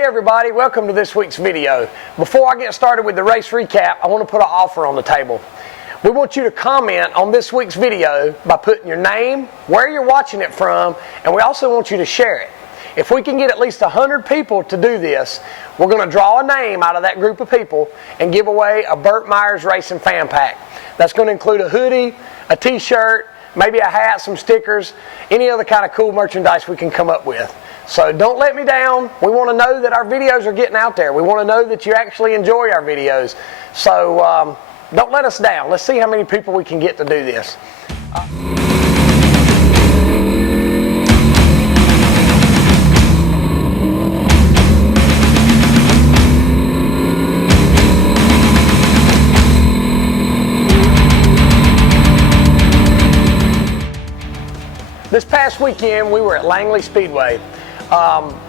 Hey everybody, welcome to this week's video. Before I get started with the race recap, I want to put an offer on the table. We want you to comment on this week's video by putting your name, where you're watching it from, and we also want you to share it. If we can get at least 100 people to do this, we're going to draw a name out of that group of people and give away a Burt Racing fan pack. That's going to include a hoodie, a t-shirt, maybe a hat, some stickers, any other kind of cool merchandise we can come up with. So don't let me down. We want to know that our videos are getting out there. We want to know that you actually enjoy our videos. So don't let us down. Let's see how many people we can get to do this. This past weekend we were at Langley Speedway.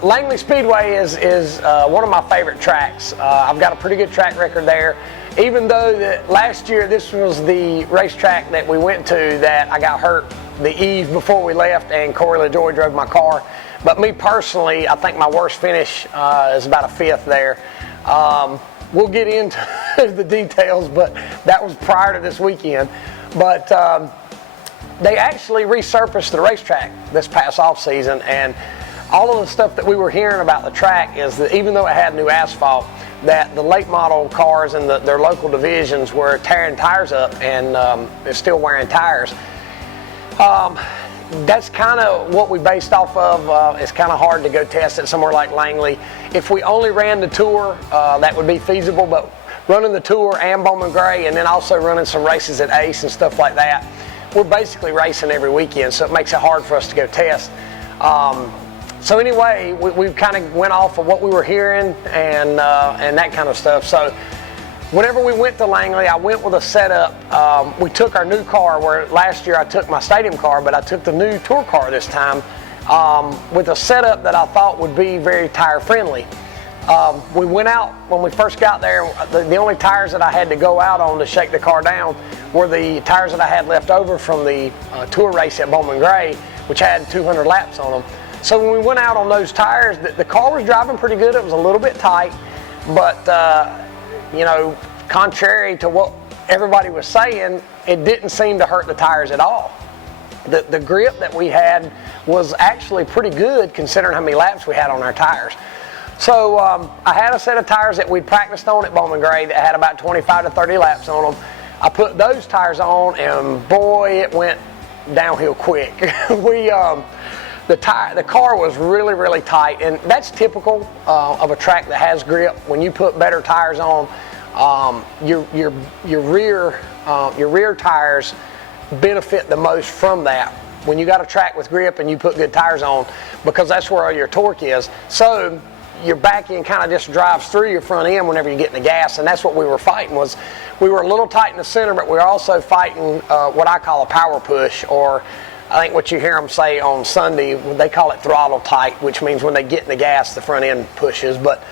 Langley Speedway is one of my favorite tracks. I've got a pretty good track record there. Even though that last year this was the racetrack that we went to that I got hurt the eve before we left and Corey LaJoy drove my car. But me personally, I think my worst finish is about a fifth there. We'll get into the details, but that was prior to this weekend. But they actually resurfaced the racetrack this past off season, and all of the stuff that we were hearing about the track is that even though it had new asphalt, that the late model cars and their local divisions were tearing tires up and they're still wearing tires. That's kind of what we based off of. It's kind of hard to go test it somewhere like Langley. If we only ran the tour, that would be feasible, but running the tour and Bowman Gray and then also running some races at Ace and stuff like that, we're basically racing every weekend, so it makes it hard for us to go test. So anyway, we kind of went off of what we were hearing and that kind of stuff. So whenever we went to Langley, I went with a setup. We took our new car, where last year I took my stadium car, but I took the new tour car this time with a setup that I thought would be very tire friendly. We went out, when we first got there, the only tires that I had to go out on to shake the car down were the tires that I had left over from the tour race at Bowman Gray, which had 200 laps on them. So when we went out on those tires, the car was driving pretty good. It was a little bit tight, but you know, contrary to what everybody was saying, it didn't seem to hurt the tires at all. The grip that we had was actually pretty good considering how many laps we had on our tires. So I had a set of tires that we'd practiced on at Bowman Gray that had about 25 to 30 laps on them. I put those tires on, and boy, it went downhill quick. The car was really, really tight, and that's typical of a track that has grip. When you put better tires on, your rear tires benefit the most from that. When you got a track with grip and you put good tires on, because that's where all your torque is. So your back end kind of just drives through your front end whenever you get in the gas, and that's what we were fighting. Was we were a little tight in the center, but we were also fighting what I call a power push, or I think what you hear them say on Sunday, they call it throttle tight, which means when they get in the gas, the front end pushes. But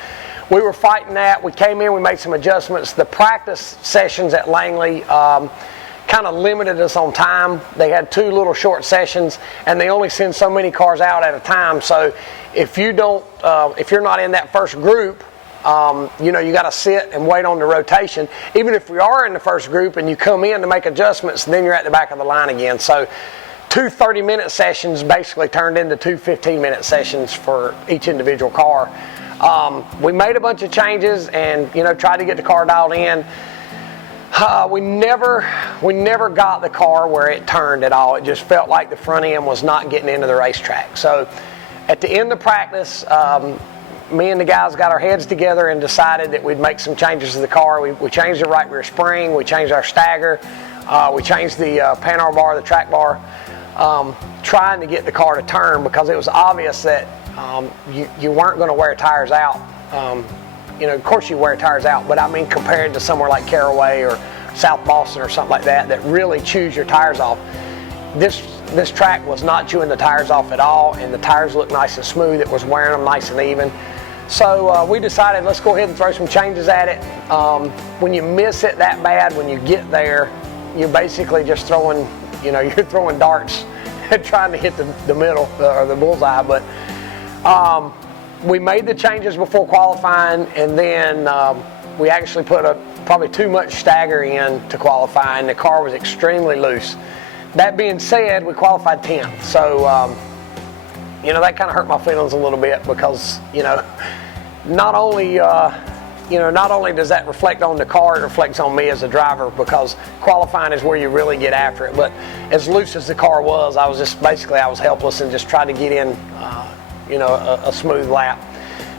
we were fighting that. We came in, we made some adjustments. The practice sessions at Langley kind of limited us on time. They had 2 little short sessions, and they only send so many cars out at a time. So if you don't, if you're not in that first group, you know, you got to sit and wait on the rotation. Even if we are in the first group and you come in to make adjustments, then you're at the back of the line again. So 2 30-minute sessions basically turned into 2 15-minute sessions for each individual car. We made a bunch of changes and, you know, tried to get the car dialed in. We never got the car where it turned at all. It just felt like the front end was not getting into the racetrack. So at the end of practice, me and the guys got our heads together and decided that we'd make some changes to the car. We changed the right rear spring, we changed our stagger, we changed the panhard bar, the track bar, trying to get the car to turn, because it was obvious that you weren't going to wear tires out. You know, of course you wear tires out, but I mean compared to somewhere like Caraway or South Boston or something like that really chews your tires off. This track was not chewing the tires off at all, and the tires looked nice and smooth. It was wearing them nice and even. So we decided, let's go ahead and throw some changes at it. When you miss it that bad, when you get there, you're basically just throwing, you know, you're throwing darts trying to hit the middle or the bullseye. But we made the changes before qualifying, and then we actually put probably too much stagger in to qualify, and the car was extremely loose. That being said, we qualified 10th, so you know, that kind of hurt my feelings a little bit because, you know, not only does that reflect on the car, it reflects on me as a driver, because qualifying is where you really get after it. But as loose as the car was, I was helpless and just tried to get in, you know, a smooth lap.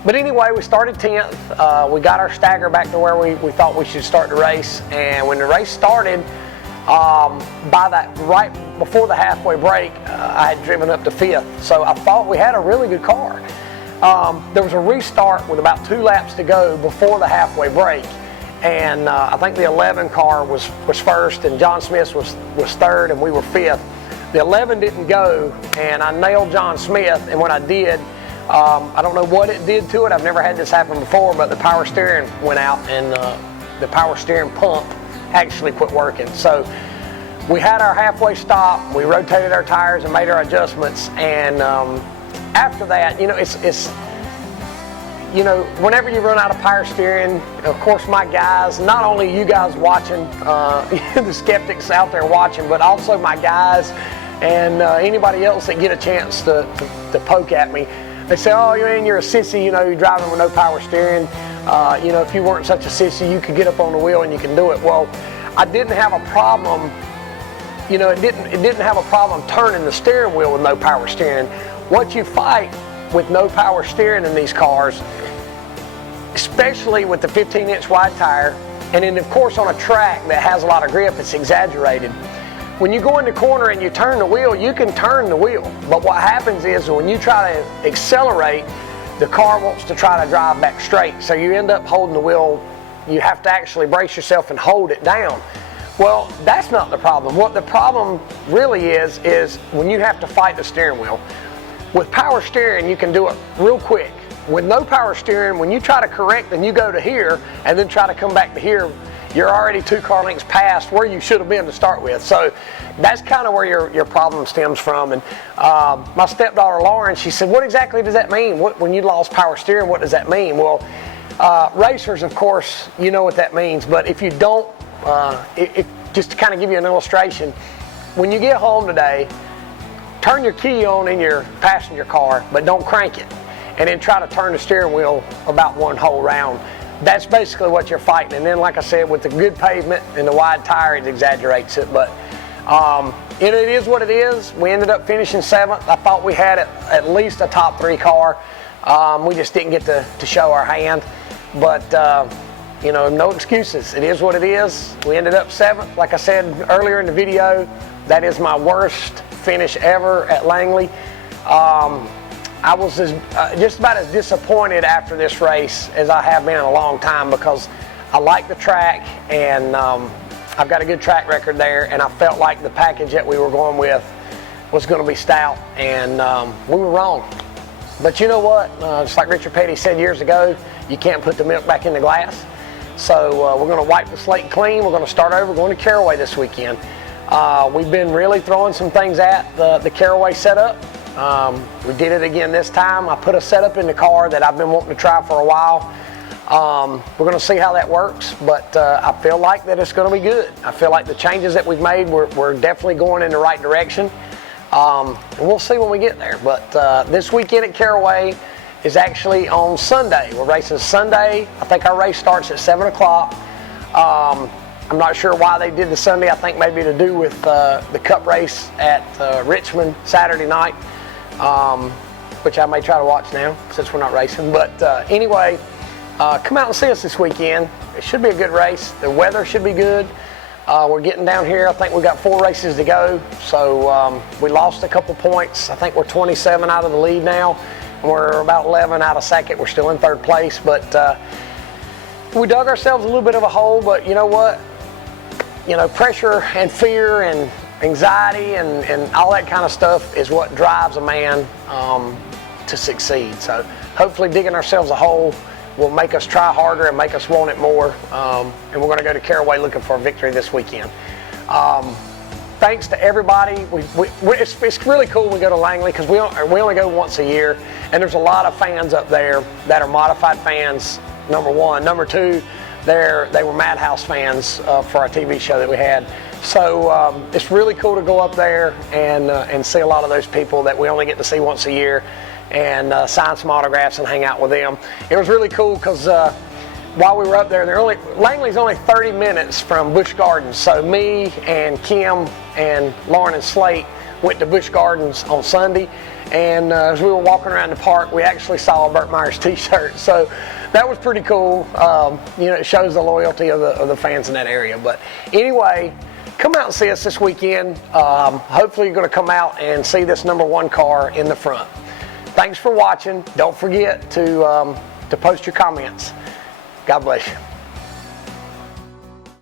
But anyway, we started 10th. We got our stagger back to where we thought we should start the race. And when the race started, right before the halfway break, I had driven up to 5th. So I thought we had a really good car. There was a restart with about 2 laps to go before the halfway break, and I think the 11 car was first, and John Smith was third, and we were 5th. The 11 didn't go, and I nailed John Smith, and when I did, I don't know what it did to it. I've never had this happen before, but the power steering went out, and the power steering pump actually quit working. So we had our halfway stop, we rotated our tires and made our adjustments, and after that, you know, it's you know, whenever you run out of power steering, of course my guys, not only you guys watching, the skeptics out there watching, but also my guys and anybody else that get a chance to poke at me, they say, oh man, you're a sissy, you know, you're driving with no power steering. You know, if you weren't such a sissy, you could get up on the wheel and you can do it. Well, I didn't have a problem, you know, it didn't have a problem turning the steering wheel with no power steering. What you fight with no power steering in these cars, especially with the 15-inch wide tire, and then of course on a track that has a lot of grip, it's exaggerated. When you go in the corner and you turn the wheel, you can turn the wheel, but what happens is when you try to accelerate, the car wants to try to drive back straight, so you end up holding the wheel. You have to actually brace yourself and hold it down. Well, that's not the problem. What the problem really is when you have to fight the steering wheel. With power steering, you can do it real quick. With no power steering, when you try to correct and you go to here and then try to come back to here, you're already 2 car lengths past where you should have been to start with. So that's kind of where your problem stems from. And my stepdaughter Lauren, she said, what exactly does that mean? When you lost power steering, what does that mean? Well, racers, of course, you know what that means. But if you don't, just to kind of give you an illustration, when you get home today, turn your key on in your passenger car, but don't crank it. And then try to turn the steering wheel about 1 whole round. That's basically what you're fighting. And then, like I said, with the good pavement and the wide tire, it exaggerates it. But it is what it is. We ended up finishing 7th. I thought we had at least a top 3 car. We just didn't get to show our hand. But, you know, no excuses. It is what it is. We ended up 7th. Like I said earlier in the video, that is my worst finish ever at Langley. I was just about as disappointed after this race as I have been in a long time, because I like the track, and I've got a good track record there, and I felt like the package that we were going with was going to be stout, and we were wrong. But you know what? Just like Richard Petty said years ago, you can't put the milk back in the glass. So we're going to wipe the slate clean. We're going to start over, going to Caraway this weekend. We've been really throwing some things at the Caraway setup. We did it again this time. I put a setup in the car that I've been wanting to try for a while. We're going to see how that works, but I feel like that it's going to be good. I feel like the changes that we've made, we're definitely going in the right direction. And we'll see when we get there. But this weekend at Caraway is actually on Sunday. We're racing Sunday. I think our race starts at 7 o'clock. I'm not sure why they did the Sunday. I think maybe to do with the Cup race at Richmond Saturday night, which I may try to watch now since we're not racing. But anyway, come out and see us this weekend. It should be a good race. The weather should be good. We're getting down here. I think we've got 4 races to go. So we lost a couple points. I think we're 27 out of the lead now. We're about 11 out of second. We're still in 3rd place. But we dug ourselves a little bit of a hole. But you know what? You know, pressure and fear and anxiety and all that kind of stuff is what drives a man to succeed. So hopefully digging ourselves a hole will make us try harder and make us want it more. And we're going to go to Caraway looking for a victory this weekend. thanks to everybody. It's really cool when we go to Langley because we only go once a year, and there's a lot of fans up there that are modified fans, number one. Number two, they were Madhouse fans for our TV show that we had. So it's really cool to go up there and see a lot of those people that we only get to see once a year, and sign some autographs and hang out with them. It was really cool because while we were up there, Langley's only 30 minutes from Busch Gardens. So me and Kim and Lauren and Slate went to Busch Gardens on Sunday, and as we were walking around the park, we actually saw a Burt Myers t-shirt. So that was pretty cool. You know, it shows the loyalty of the fans in that area. But anyway, come out and see us this weekend. Hopefully you're going to come out and see this number one car in the front. Thanks for watching. Don't forget to post your comments. God bless you.